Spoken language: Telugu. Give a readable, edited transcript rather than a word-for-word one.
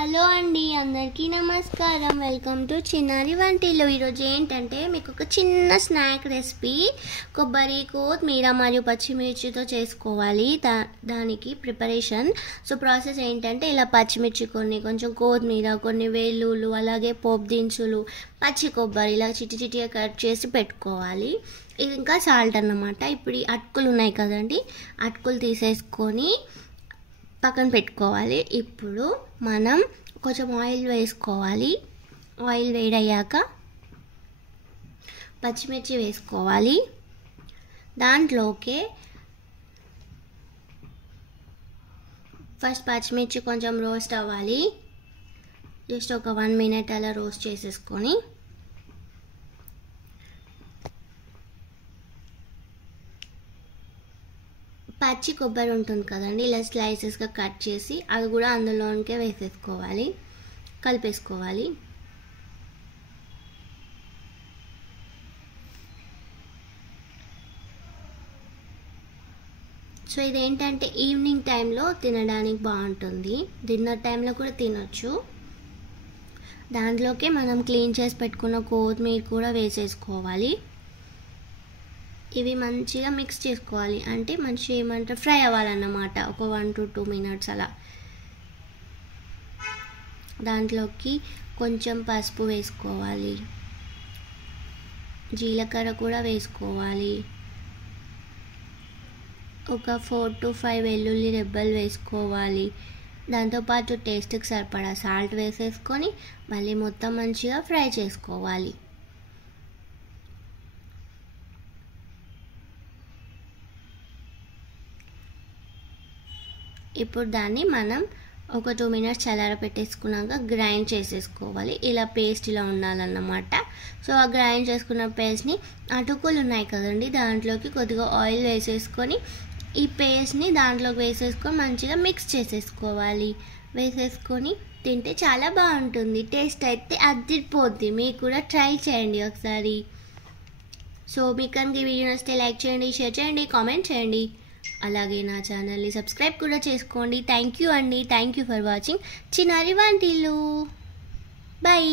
హలో అండి, అందరికీ నమస్కారం. వెల్కమ్ టు చిన్నారి వంటిల్లు. ఈరోజు ఏంటంటే మీకు ఒక చిన్న స్నాక్ రెసిపీ కొబ్బరి కొత్తిమీర మరియు పచ్చిమిర్చితో చేసుకోవాలి. దానికి ప్రిపరేషన్ ప్రాసెస్ ఏంటంటే ఇలా పచ్చిమిర్చి కొంచెం కొత్తిమీర, కొన్ని వెల్లుల్లి, అలాగే పోపు దినుసులు, పచ్చి కొబ్బరి ఇలా చిటిచిటిగా కట్ చేసి పెట్టుకోవాలి. ఇది ఇంకా సాల్ట్ అన్నమాట. ఇప్పుడు ఈ అటుకులు ఉన్నాయి కదండి, అటుకులు తీసేసుకొని పక్కన పెట్టుకోవాలి. ఇప్పుడు మనం కొంచెం ఆయిల్ వేసుకోవాలి. ఆయిల్ వేడయ్యాక పచ్చిమిర్చి వేసుకోవాలి. దాంట్లోకి ఫస్ట్ పచ్చిమిర్చి కొంచెం రోస్ట్ అవ్వాలి. జస్ట్ ఒక 1 minute అలా రోస్ట్ చేసేసుకొని పచ్చి కొబ్బరి ఉంటుంది కదండి, ఇలా స్లైసెస్గా కట్ చేసి అది కూడా అందులోనికే వేసేసుకోవాలి, కలిపేసుకోవాలి. సో ఇదేంటంటే ఈవినింగ్ టైంలో తినడానికి బాగుంటుంది, డిన్నర్ టైంలో కూడా తినొచ్చు. దాంట్లోకి మనం క్లీన్ చేసి పెట్టుకున్న కొత్తిమీర కూడా వేసేసుకోవాలి. ఇవి మంచిగా మిక్స్ చేసుకోవాలి, అంటే మంచిగా ఏమంటారు ఫ్రై అవ్వాలన్నమాట. ఒక 1 to 2 minutes అలా. దాంట్లోకి కొంచెం పసుపు వేసుకోవాలి, జీలకర్ర కూడా వేసుకోవాలి, ఒక 4 to 5 వెల్లుల్లి రెబ్బలు వేసుకోవాలి. దాంతోపాటు టేస్ట్కి సరిపడా సాల్ట్ వేసేసుకొని మళ్ళీ మొత్తం మంచిగా ఫ్రై చేసుకోవాలి. ఇప్పుడు దాన్ని మనం ఒక 2 minutes చల్లార పెట్టేసుకున్నాక గ్రైండ్ చేసేసుకోవాలి. ఇలా పేస్ట్ ఇలా ఉండాలన్నమాట. సో ఆ గ్రైండ్ చేసుకున్న పేస్ట్ని అటుకులు ఉన్నాయి కదండి, దాంట్లోకి కొద్దిగా ఆయిల్ వేసేసుకొని ఈ పేస్ట్ని దాంట్లోకి వేసేసుకొని మంచిగా మిక్స్ చేసేసుకోవాలి. వేసేసుకొని తింటే చాలా బాగుంటుంది. టేస్ట్ అయితే అదిరిపోద్ది. మీకు కూడా ట్రై చేయండి ఒకసారి. సో మీకు కనుక ఈ వీడియో నచ్చితే లైక్ చేయండి, షేర్ చేయండి, కామెంట్ చేయండి. అలాగే నా ఛానల్ని సబ్స్క్రైబ్ కూడా చేసుకోండి. థ్యాంక్ యూ అండి. థ్యాంక్ యూ ఫర్ వాచింగ్ చిన్నారి వంటిల్లు. బాయ్.